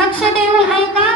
लक्ष देऊन ऐका